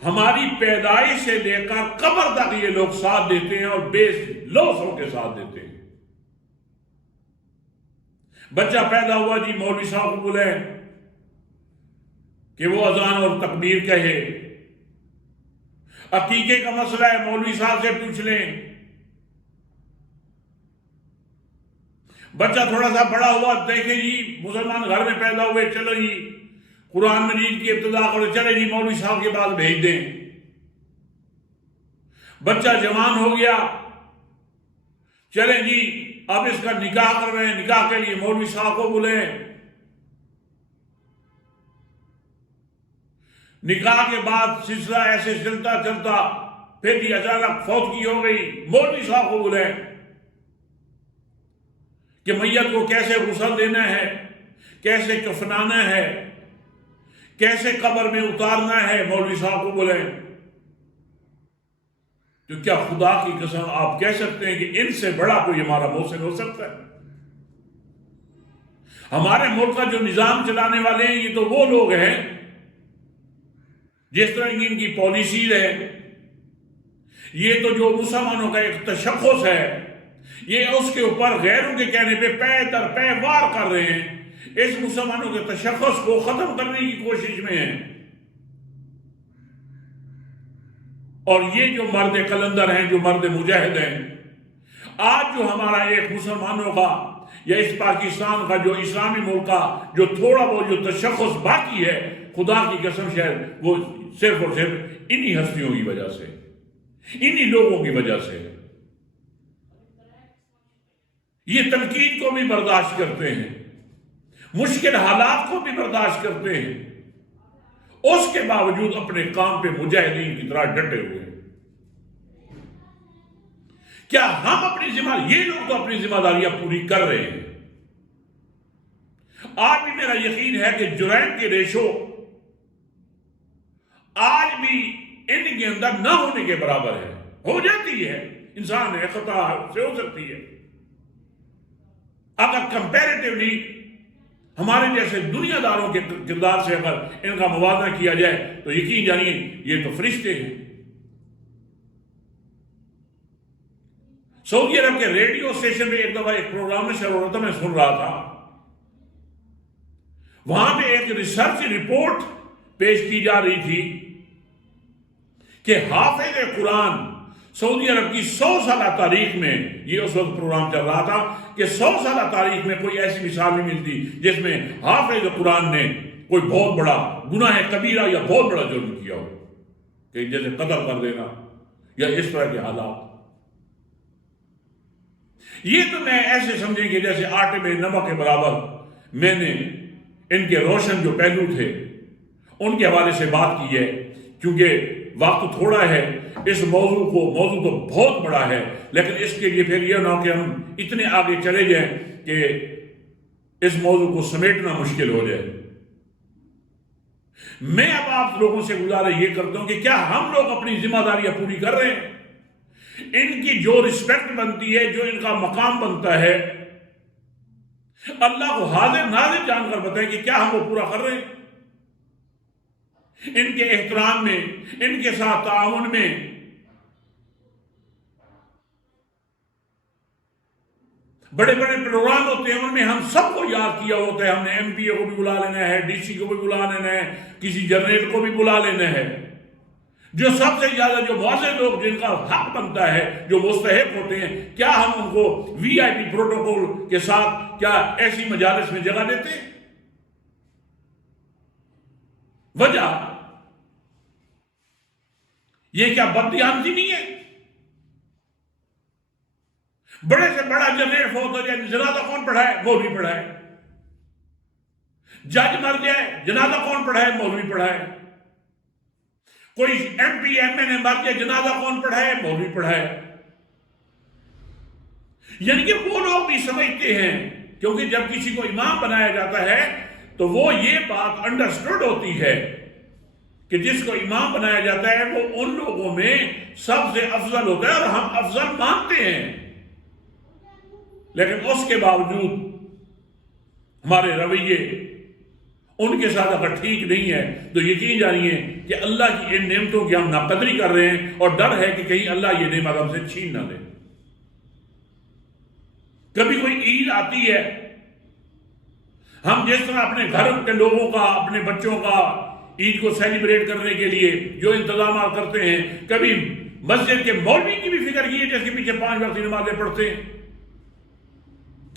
ہماری پیدائش سے لے کر قبر تک یہ لوگ ساتھ دیتے ہیں اور بے لوثوں کے ساتھ دیتے ہیں. بچہ پیدا ہوا جی مولوی صاحب کو بلائیں کہ وہ اذان اور تکبیر کہے. عقیقے کا مسئلہ ہے مولوی صاحب سے پوچھ لیں. بچہ تھوڑا سا بڑا ہوا دیکھیں جی مسلمان گھر میں پیدا ہوئے, چلو جی قرآن مجید کی ابتدا کرو, چلے جی مولوی صاحب کے پاس بھیج دیں. بچہ جوان ہو گیا, چلے جی اب اس کا نکاح کر رہے ہیں, نکاح کے لیے مولوی صاحب کو بلائیں. نکاح کے بعد سلسلہ ایسے چلتا چلتا پھر بھی اچانک فوتگی ہو گئی, مولوی صاحب کو بلائیں کہ میت کو کیسے غسل دینا ہے, کیسے کفنانا ہے, کیسے قبر میں اتارنا ہے, مولوی صاحب کو بلائیں. تو کیا خدا کی قسم آپ کہہ سکتے ہیں کہ ان سے بڑا کوئی ہمارا محسن ہو سکتا ہے؟ ہمارے ملک کا جو نظام چلانے والے ہیں یہ تو وہ لوگ ہیں جس طرح ان کی پالیسیز ہے, یہ تو جو مسلمانوں کا ایک تشخص ہے, یہ اس کے اوپر غیروں کے کہنے پہ پے در پے وار کر رہے ہیں. اس مسلمانوں کے تشخص کو ختم کرنے کی کوشش میں ہیں. اور یہ جو مرد قلندر ہیں, جو مرد مجاہد ہیں, آج جو ہمارا ایک مسلمانوں کا یا اس پاکستان کا جو اسلامی ملک کا جو تھوڑا بہت جو تشخص باقی ہے, خدا کی قسم شاید وہ صرف اور صرف انہی ہستیوں کی وجہ سے, انہی لوگوں کی وجہ سے. یہ تنقید کو بھی برداشت کرتے ہیں, مشکل حالات کو بھی برداشت کرتے ہیں, اس کے باوجود اپنے کام پہ مجاہدین کی طرح ڈٹے ہوئے ہیں. کیا ہم اپنی یہ لوگ تو اپنی ذمہ داریاں پوری کر رہے ہیں. آج بھی میرا یقین ہے کہ جرائم کی ریشو آج بھی ان کے اندر نہ ہونے کے برابر ہے. ہو جاتی ہے, انسان ہے, خطا سے ہو سکتی ہے. اگر کمپیریٹیولی ہمارے جیسے دنیا داروں کے کردار سے اگر ان کا موازنہ کیا جائے تو یقین جانیے یہ تو فرشتے ہیں. سعودی عرب کے ریڈیو اسٹیشن پہ ایک دفعہ ایک پروگرام میں شروع ہوتا میں سن رہا تھا. وہاں پہ ایک ریسرچ رپورٹ پیش کی جا رہی تھی کہ حافظ قرآن سعودی عرب کی 100 سالہ تاریخ میں, یہ اس وقت پروگرام چل رہا تھا کہ 100 سالہ تاریخ میں کوئی ایسی مثال نہیں ملتی جس میں حافظ قرآن نے کوئی بہت بڑا گناہ کبیرہ یا بہت بڑا جرم کیا ہو, کہ جیسے قتل کر دینا یا اس طرح کے حالات. یہ تو میں ایسے سمجھیں کہ جیسے آٹے میں نمک کے برابر میں نے ان کے روشن جو پہلو تھے ان کے حوالے سے بات کی ہے, کیونکہ وقت تھوڑا ہے. اس موضوع تو بہت بڑا ہے, لیکن اس کے لیے پھر یہ نہ ہو کہ ہم اتنے آگے چلے جائیں کہ اس موضوع کو سمیٹنا مشکل ہو جائے. میں اب آپ لوگوں سے گزارش یہ کرتا ہوں کہ کیا ہم لوگ اپنی ذمہ داریاں پوری کر رہے ہیں؟ ان کی جو رسپیکٹ بنتی ہے, جو ان کا مقام بنتا ہے, اللہ کو حاضر ناظر جان کر بتائیں کہ کیا ہم وہ پورا کر رہے ہیں؟ ان کے احترام میں, ان کے ساتھ تعاون میں. بڑے بڑے پروگرام ہوتے ہیں, ان میں ہم سب کو یاد کیا ہوتا ہے. ہم نے ایم پی اے کو بھی بلا لینا ہے, ڈی سی کو بھی بلا لینا ہے, کسی جنرل کو بھی بلا لینا ہے. جو سب سے زیادہ جو معزز لوگ جن کا حق بنتا ہے, جو مستحق ہوتے ہیں, کیا ہم ان کو وی آئی پی پروٹوکول کے ساتھ کیا ایسی مجالس میں جگہ دیتے ہیں؟ وجہ یہ کیا بددیانتی نہیں ہے؟ بڑے سے بڑا جنرل فوت ہو جائے, جنازہ کون پڑھائے؟ مولوی پڑھائے. جج مر جائے, جنازہ کون پڑھائے؟ مولوی پڑھائے. کوئی ایم پی ایم این اے مر جائے, جنازہ کون پڑھائے؟ مولوی پڑھائے. یعنی کہ وہ لوگ بھی سمجھتے ہیں, کیونکہ جب کسی کو امام بنایا جاتا ہے تو وہ یہ بات انڈرسٹوڈ ہوتی ہے کہ جس کو امام بنایا جاتا ہے وہ ان لوگوں میں سب سے افضل ہوتا ہے, اور ہم افضل مانتے ہیں. لیکن اس کے باوجود ہمارے رویے ان کے ساتھ اگر ٹھیک نہیں ہے تو یقین جانیے کہ اللہ کی ان نعمتوں کی ہم ناقدری کر رہے ہیں، اور ڈر ہے کہ کہیں اللہ یہ نعمت ہم سے چھین نہ لے۔ کبھی کوئی عید آتی ہے، ہم جس طرح اپنے گھر کے لوگوں کا، اپنے بچوں کا عید کو سیلیبریٹ کرنے کے لیے جو انتظامات کرتے ہیں، کبھی مسجد کے مولوی کی بھی فکر کی ہے جس کے پیچھے 5 وقت نمازیں پڑھتے ہیں؟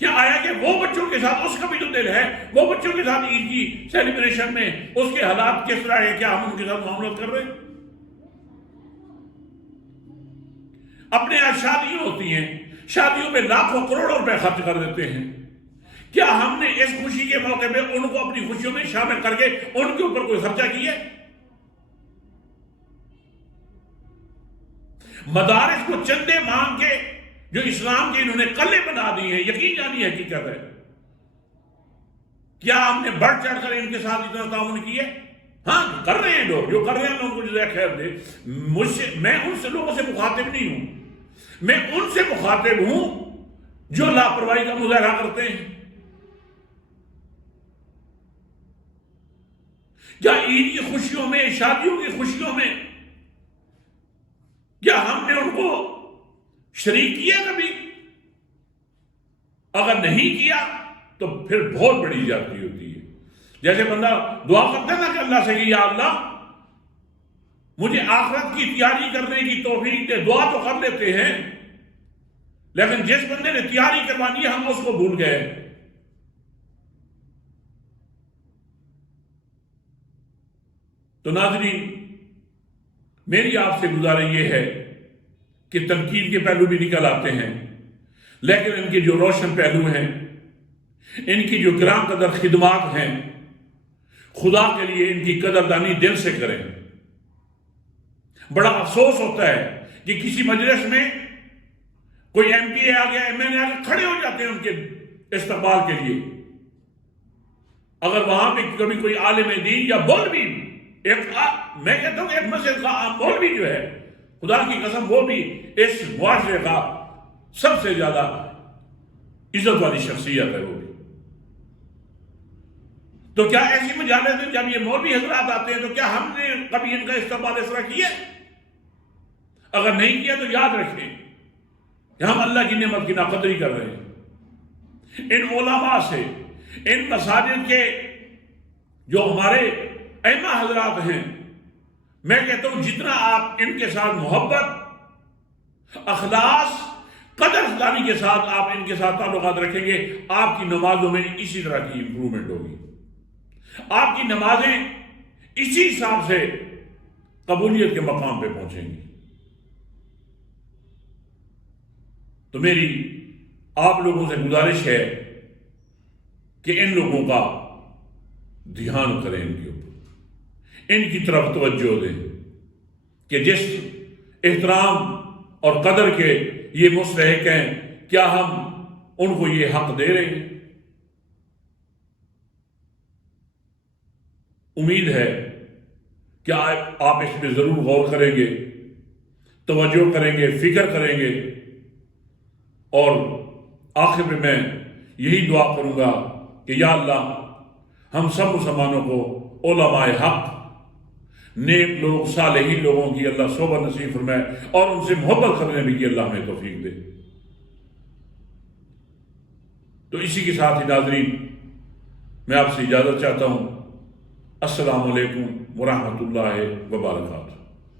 کیا آیا کہ وہ بچوں کے ساتھ اس کا بھی تو دل ہے، وہ بچوں کے ساتھ عید کی سیلیبریشن میں اس کے حالات کس طرح ہے، کیا ہم ان کے ساتھ معاملات کر رہے ہیں؟ اپنے یہاں شادیاں ہوتی ہیں، شادیوں میں لاکھوں کروڑوں روپے خرچ کر دیتے ہیں، کیا ہم نے اس خوشی کے موقع پہ ان کو اپنی خوشیوں میں شامل کر کے ان کے اوپر کوئی خرچہ کیا؟ مدارس کو چندے مانگ کے جو اسلام کے انہوں نے قلعے بنا دی ہیں، یقین جانی حقیقت ہے، کیا ہم نے بڑھ چڑھ کر ان کے ساتھ اتنا تعاون کیا؟ ہاں کر رہے ہیں لوگ، جو کر رہے ہیں ان کو جزائے خیر دے۔ میں ان سے لوگوں سے مخاطب نہیں ہوں، میں ان سے مخاطب ہوں جو لاپرواہی کا مظاہرہ کرتے ہیں۔ کیا عید کی خوشیوں میں، شادیوں کی خوشیوں میں کیا ہم نے ان کو شریک کیا کبھی؟ اگر نہیں کیا تو پھر بہت بڑی زیادتی ہوتی ہے۔ جیسے بندہ دعا کرتا ہے نا کہ اللہ سے کہ یا اللہ مجھے آخرت کی تیاری کرنے کی توفیق دے، دعا تو کر لیتے ہیں لیکن جس بندے نے تیاری کروانی ہے ہم اس کو بھول گئے۔ تو ناظرین، میری آپ سے گزارش یہ ہے کہ تنقید کے پہلو بھی نکل آتے ہیں، لیکن ان کے جو روشن پہلو ہیں، ان کی جو گراں قدر خدمات ہیں، خدا کے لیے ان کی قدردانی دل سے کریں۔ بڑا افسوس ہوتا ہے کہ کسی مجلس میں کوئی ایم پی اے آ گیا، ایم این اے آ گیا، کھڑے ہو جاتے ہیں ان کے استقبال کے لیے۔ اگر وہاں پہ کبھی کوئی عالم دین یا مولوی، میں کہتا ہوں کہ ایک مسجد کا عام مولوی جو ہے، خدا کی قسم وہ بھی اس معاشرے کا سب سے زیادہ عزت والی شخصیت ہے وہ بھی، تو کیا ایسی مجالس میں جب یہ مولوی حضرات آتے ہیں تو کیا ہم نے کبھی ان کا استقبال اس طرح کیا؟ اگر نہیں کیا تو یاد رکھیں کہ ہم اللہ کی نعمت کی ناقدری کر رہے ہیں۔ ان علماء سے، ان مساجد کے جو ہمارے ائمہ حضرات ہیں، میں کہتا ہوں جتنا آپ ان کے ساتھ محبت، اخلاص، قدر دانی کے ساتھ آپ ان کے ساتھ تعلقات رکھیں گے، آپ کی نمازوں میں اسی طرح کی امپرومنٹ ہوگی، آپ کی نمازیں اسی حساب سے قبولیت کے مقام پہ پہنچیں گی۔ تو میری آپ لوگوں سے گزارش ہے کہ ان لوگوں کا دھیان کریں، ان کے اوپر ان کی طرف توجہ دیں کہ جس احترام اور قدر کے یہ مستحق ہیں، کیا ہم ان کو یہ حق دے رہے ہیں؟ امید ہے کہ آپ اس پہ ضرور غور کریں گے، توجہ کریں گے، فکر کریں گے، اور آخر میں میں یہی دعا کروں گا کہ یا اللہ ہم سب مسلمانوں کو علماء حق، نیک لوگ، صالحین لوگوں کی اللہ صحبت نصیب فرمائے، اور ان سے محبت کرنے بھی کی اللہ ہمیں توفیق دے۔ تو اسی کے ساتھ ہی ناظرین میں آپ سے اجازت چاہتا ہوں۔ السلام علیکم ورحمۃ اللہ وبرکاتہ۔